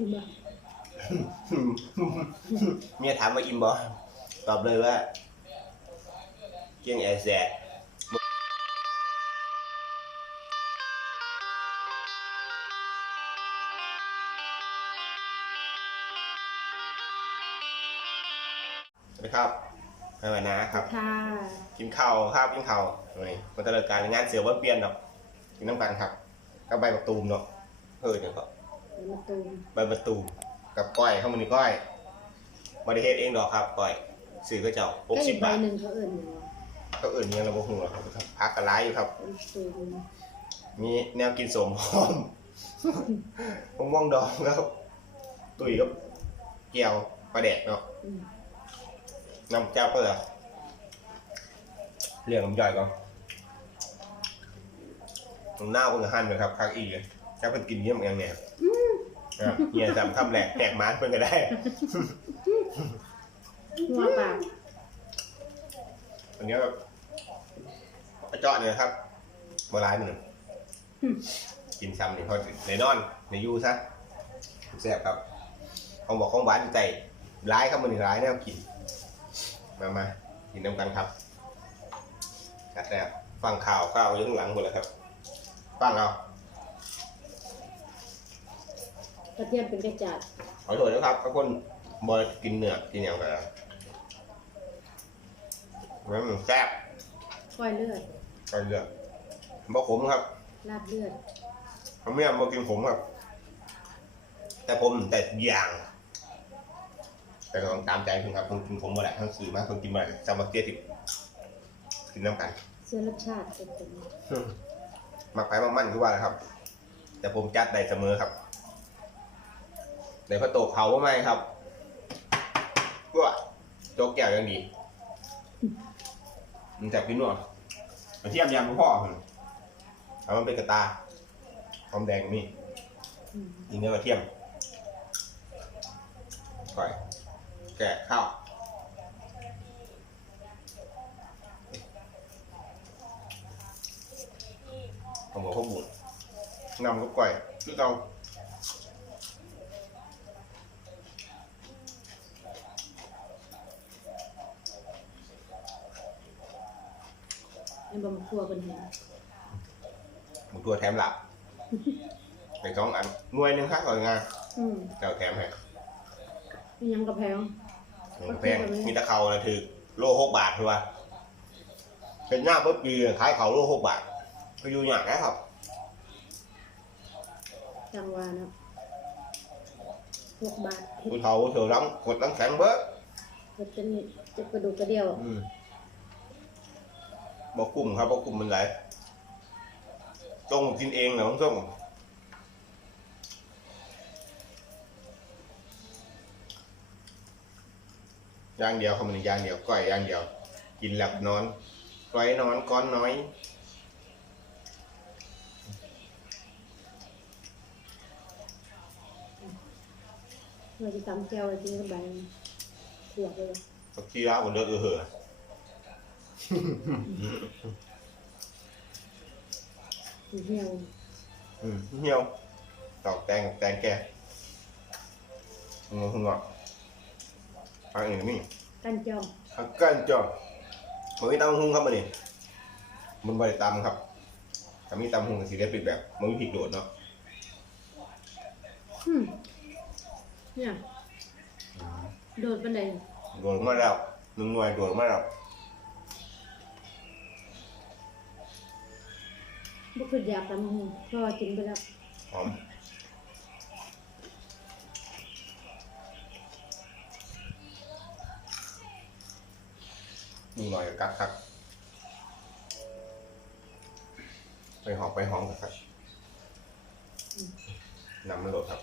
กินบ่เมียถามว่าอิ่มบ่ตอบเลยว่าเกียงแอแซดสวัสดีครับไม่ไหวนะครับ ค่ะกินข้าวครับกินข้าวนี่มันจะเลิกการงานเสือว่าเปลี่ยนเนาะกินน้ำกันครับกับใบมะตูมเนาะเฮ้ยเนี่ยก็เดี๋ยว มาตูมใบมะตูมกับก้อยข้าวมันก้อยบริเทศเองดอกครับก้อยซื้อก็เจ้าหกก็สิอีบกใบบาทหนึ่งเขาเอิ่นอยู่ว่าก็อื่นยังระบบหัวครับพักกระไรอยู่ครับเป็นตูมมีแนวกินสมพร้อมมะม่วงดองครับ ตุ๋ยกับแก้วปลาแดกเนาะอืมน้ำเจ้าก็เลยเรียงน้ำย่อยก่อนตรงหน้าคนหั่นเลยครับคักอีเลยถ้าเพิ่นกินเยี่ยมอย่างเนี้ย ครับเนี่ยจำคำแหลกแหกม้านเพิ่นก็ได้ หัวปากอันนี้แบบเจาะเนี่ยครับโบราณหนึ่งกินซ้ำนี่พอในนอนในยูซะแซ่บครับของบอกของหวานอยู่ใจร้ายครับมันร้ายแนวกิน มามากินน้ำกันครับจัดแล้วฟังข่าวข้าวอยู่ข้างหลังหมดเลยครับฟังเอา ก ระเทียมเป็นกระจาดขอโทษนะครับถ้าคนบอกินเนื้อกินอย่างไรมันแซ่บก้อยเลือดก็เลือกบ่ขมครับลาบเลือดเขาไม่เอามากินผมครับ แต่ผมแต่อย่าง แต่ก็ต้องตามใจเพิ่นครับเพิ่นกินผมบ่ได้ทั้งสื่อมากเพิ่นกินบ่ได้สามัคคีที่กินน้ำกัน เสื้อรสชาติเป็นเป็นมักไปมักมั่นคือว่าแหละครับ แต่ผมจัดได้เสมอครับ ในพระโตกเขาว่าไม่ครับว่าโจ๊กแก้วยังดีมันจับกินหน่อยกระเทียมยำพ่อเพิ่นเอามันเป็นกระตาหอมแดงนี่อืมยิงเนื้อกระเทียมก่อยแกะข้าวเอาหมูข้าวบุญนำก็ก่อยคือเอา ไอ้บะหมี่ครัวเป็นไงหมูตัวแถมหลับไปสองอันหน่วยหนึ่งครับก่อนงานอืมเจ้าแถมให้มียังกระแพงหนึ่งแพงมีตะเขาละถือโลหกบาทคือว่าเป็นหน้าปุ๊บปีขายเขาโลหกบาท ก็อยู่อย่างนี้ครับจังหวาเนาะหกบาทเห็ดผู้เฒ่าเสือร้องกดน้ำแข็งเบิดเห็ดเป็นจะกระดูกกระเดียว อืม บอกกลุ่มครับบอกกลุ่มมันไหลจงกินเองเหรอน้องส้มอย่างเดียวเขามันอย่างเดียวก้อยอย่างเดียว กินหลับนอนก้อยนอนก้อนน้อยเราจะตำแก้วอะไรที่กระใบขวดเลยสักทีแล้วบนเดือดเออเหอะ เหี่ยวอืมเหี่ยวตอกแตงกับแตงแก่งงงอกอันนี้มีกันจองฮักกันจ้ะมันมีตำหุงครับมันนี่มันบริตำครับถ้ามีตำหุงกับสีเล็บปิดแบบมันมีพริกโดดเนาะอืมเนี่ยโดดบันไดโดดมาแล้วหนึ่งหน่วยโดดมาแล้ว บ่คืออยากตำหูเพราะว่ากินไปแล้วหอมหนึ่งหน่อยกับกักครับ ไปหอมไปหอมกับครับนำมันโหลดครับ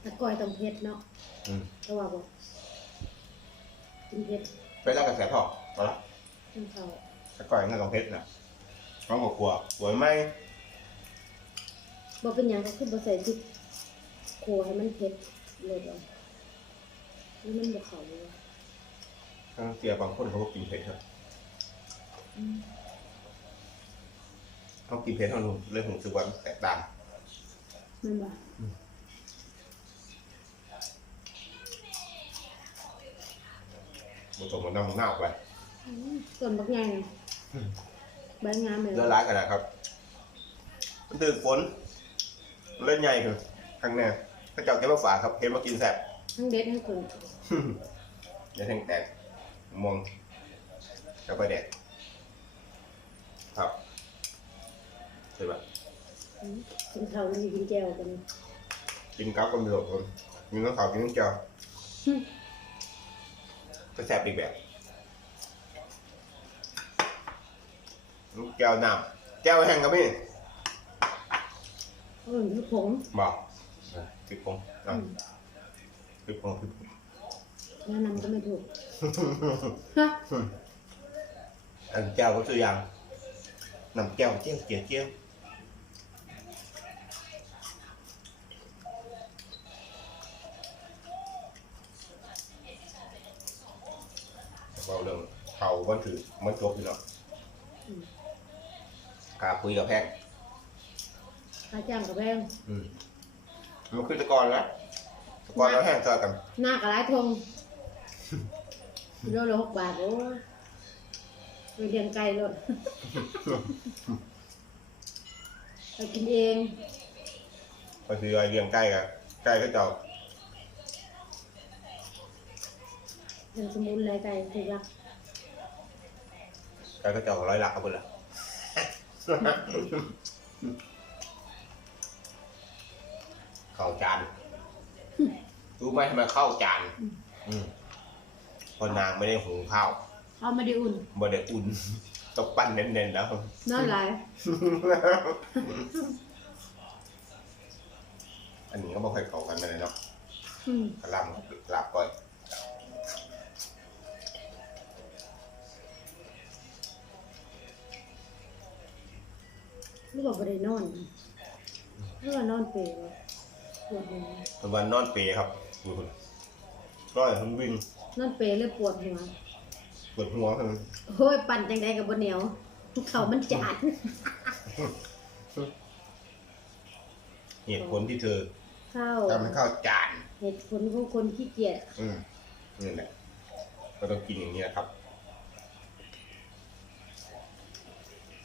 แต่ก้อยต้องเผ็ดเนาะอืมเพราะว่าบ่กินเผ็ด ไปแล้วกระแสพอเอาละ ต้องเข้าถ้าก่อยนั่นของเพชรนะน้องก็กลัวกลัวไหมบ่เป็นหยังก็คือบ่ใส่พริกขัวให้มันเผ็ดเลยเอานี่มันบ่เข้าเลยทางเสียบางคนเขาก็กินเผ็ดครับอืมเขากินเผ็ดเขาดูเลยผมรู้สึกว่ามันแตกต่าง มันบ่มันก็มันน้ำเน่าไปอืม ส่วนบักใหญ่น่ะใบงามเลยเลือร้ายกันนะครับมันตื่นฝนมันเล่นใหญ่คือข้างในถ้าเจ้าแก้มาฝากครับเห็นมากินแซ่บทั้งเด็ดทั้งส่วนเดี๋ยวแทงแตกมองจะไปแดดครับใช่ปะอืมกินข้าวแล้วมีกินแก้วกันกินกับก็มีหลบคนมีน้ำขาวกินน้ำเจียวอืมก็แซ่บอีกแบบ น้ำเจียวน้ำเจียวแห้งครับพี่เออลูกผงบอกพริกผงอือะมพริกผงพริกผงแนะนำก็ไม่ถูกฮะอันเจียวก็ซื้อยังน้ำเจียวเจียวเจียวเจียวเราเรื่องเขาวันถือมันจบอยู่เนาะอืม กาคุยกับแพงค่าจ้างกับแพงอืมมันคือแตะกอนแล้วตะกอนแล้วแห้งซอยกันหน้ากระไรทงโลละหกบาทโอ้ยไปเรียนไกลเลยไปกินเองก็คือไอเรียงใกล้กันใกล้ก็จะเป็นสมุนไรไก่ถูกละใกล้ก็จะร้อยหลักครับเพื่อนละ เข้าจานรู้ไหมทำไมเข้าจานอืมเพอนางไม่ได้หุงข้าวเอามาไดีอุ่นบ่ได้อุ่นต้องปั้นเน้นๆแล้วนอนหลายอันนี้ก็บ่ค่อยเข้ากันเลยเนาะอืมกระลำลาบก้อย รู้บอกบ่ได้นอนรู้ว่านอนเปรย์ปวดหัวเป็นวันนอนเปรย์ครับดูคุณร้อยทั้งวิ่งนอนเปรย์เลยปวดหัวปวดหัวทั้งโอ้ยปั่นจังใดกับบนเหนียวเขามันจาดเหตุผลที่เธอเข้าทำให้ข้าวจานเหตุผลของคนขี้เกียจอืมนี่แหละก็ต้องกินอย่างนี้นะครับ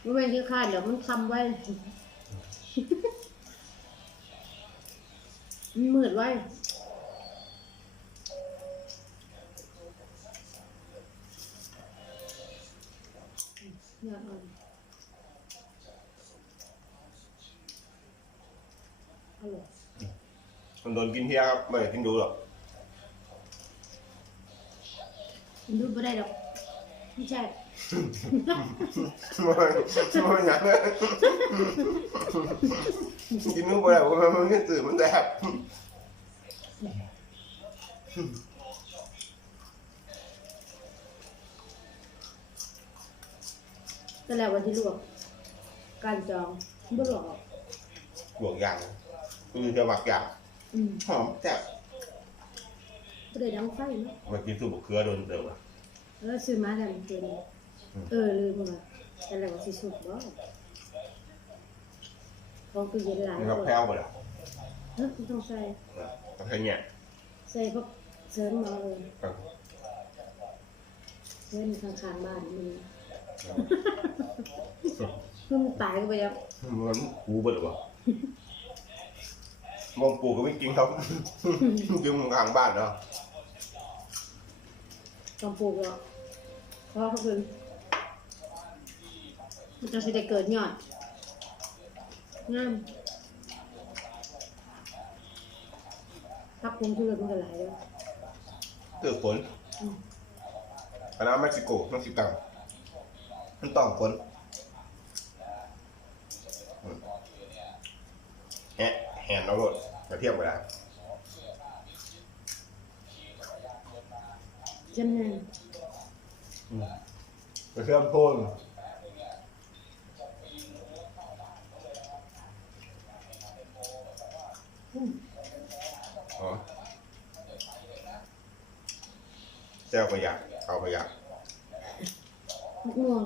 เมื่อวันที่คาดเดี๋ยวมันทำไว้ มันมืดไว้ยอดอ่อนอร่อยมันโดนกินเที่ยครับ ไม่ได้กินดูหรอก มันดูไม่ได้หรอกไม่ใช่ มันมันอย่างนั้นกินนู้นไปแล้วมันมันไม่ตื่นมันแสบแต่แล้ววันที่ลวกการจองไม่หลอกบวกอย่างคือจะหมักอย่างอืมหอมแซ่บไม่ได้ดังไฟเนาะมากินสูบกเขือโดนเดิมอะแล้วซื้อมาแล้วมันเจนอืม เออลืมมาแต่แล้วว่าสิสุกบ่ของคือเย็นหลายมันเลก็ยแพ้วไปแล้วเฮ้ยไม่ต้องใส่ก็แค่เนี้ยใส่พวกเสริมมาเลยเสริมข้างๆบ้านมันมันตายไปแล้วมันคูเบิดหรือเปล่ามองปูก็ไม่กินครับยืมทางบ้านเนาะต้องปลูกแล้วเพราะเขาคือ มันจะสิได้เกิดยอดงามพักภูมิธุรกิจมันก็หลายแล้วเกิดฝนอืมคณะเม็กซิโกเม็กซิกันมันต้องฝนอืมแฮะแฮนเอารถมาเทียบกันแล้วจำนวนมาเทียบโพ่นอ๋อ เจ้าก็อยากเขาก็อยากมะม่วง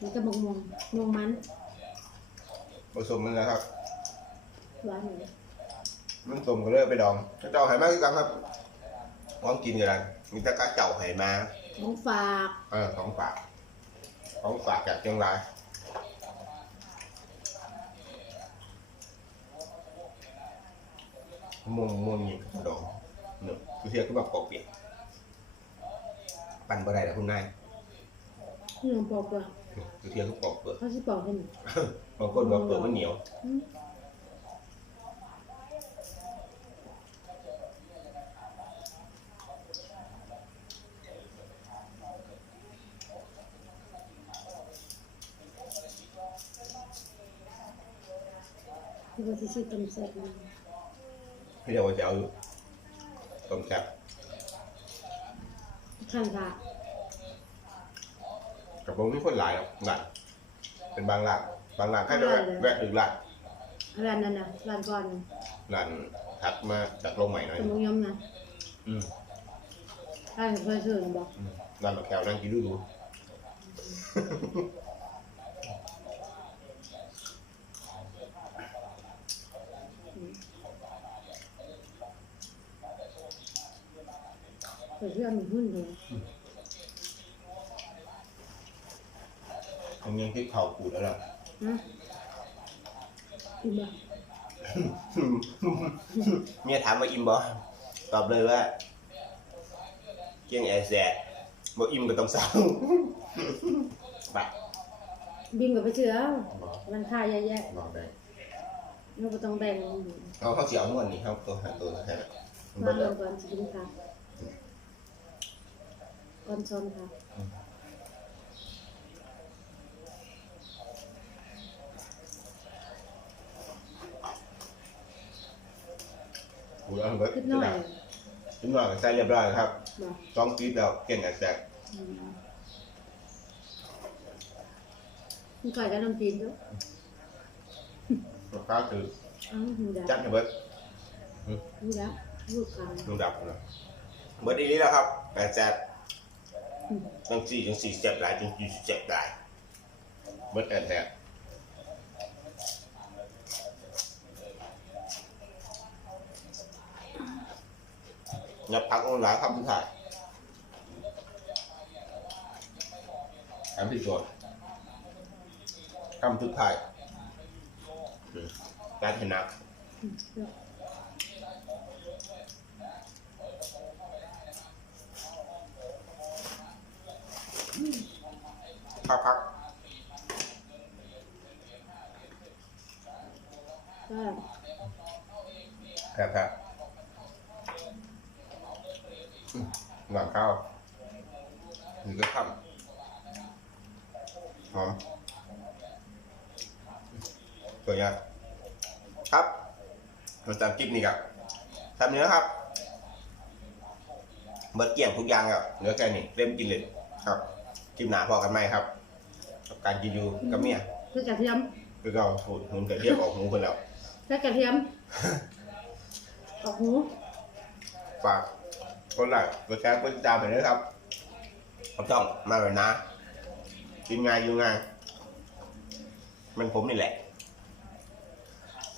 มันจะมะม่วงม่วงมันผสมมันนะครับ หวานอยู่มันสมก็เลยไปดองกระเจ้าไหมาคือกันครับลองกินกันเลยมีแต่กระเจ้าไหมาของฝากเออของฝากของฝากจากเชียงรายม่วงม่วงยิงดองเนื้อคือเทียบก็แบบปอกเปียก ปั่นบ่ได้แล้วคุณนายนี่ของปอกเปลือกคือเทียบก็ปอกเปลือกเขาสิปอกให้หนูบางคนบอกเปลือกมันเหนียวอืมคือว่าที่ซื้อต้มแซ่บมา ให้เดี๋ยวว่าจะเอาต้มแซ่บ ข้างทางกับผมมีคนหลายหรอกหลายเป็นบางร้านบางร้านแค่จะแวะแวะถึงร้านร้านนั้นน่ะร้านก่อนน่ะร้านทักมาจากโรงใหม่หน่อยสมุนยมนะอืมร้านเคยซื้อบอกอืมร้านแบบแถวนั่งกินดูดู เคยซื้องมีหุ้นเลยยังยังที่เขาขูดแล้วล่ะนะอีบ้าเมียถามว่าอิ่มบ่ตอบเลยว่าเกียงแอร์แซดบ่อิ่มก็ต้องเศร้าบะบินกับไปเชื่อบ่มันค่าแย่บอกได้เราก็ต้องแบ่งเอาเขาสิเอานวดนี่ครับตัวหาตัวแท้มันมาลงก่อนจะกินค่ะ ก่อนช้อนค่ะขูดแล้วมันเบิดคิดหน่อยขึ้นหน่อยก็ใส่เรียบร้อยแล้วครับบอกต้องกรีดแล้วเกียงแอร์แซดอืมมันก่อยกับน้ำจีนด้วยมะพร้าวคืออ้าวหูดับจัดให้เบิดหูดับลูกค้านุ่มดับนะเบิดอีนี้แล้วครับแอร์แซดอืม จังสี่จังสี่เจ็บหลายจังสี่เจ็บหลายเบิดแอร์แซดยับพักองหลายคำสุดท้ายคำที่สุดคำสุดท้ายการชนะอืมแล้ว พักพักก็ครับครับอืมหลังข้าวนี่ก็ทำหอมสวยงามครับเราจำคลิปนี้ครับทำเนื้อครับเบิดเกี่ยงทุกอย่างครับเหลือแค่นี้เต็มกินเลยครับคลิปหนาพอกันไหมครับ กับการกินอยู่กับเมียเพื่อกระเทียมคือเราหูหุ่นกระเทียบออกหูคนแล้วเพื่อกระเทียมออกหูฝากคนไลค์กดแชร์กดติดตามไปด้วยครับขอบจ้องมาเลยนะ กินง่ายอยู่ง่ายมันผมนี่แหละ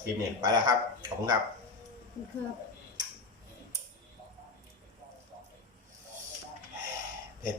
คลิปนี้ไปแล้วครับ ขอบคุณครับครับเผ็ด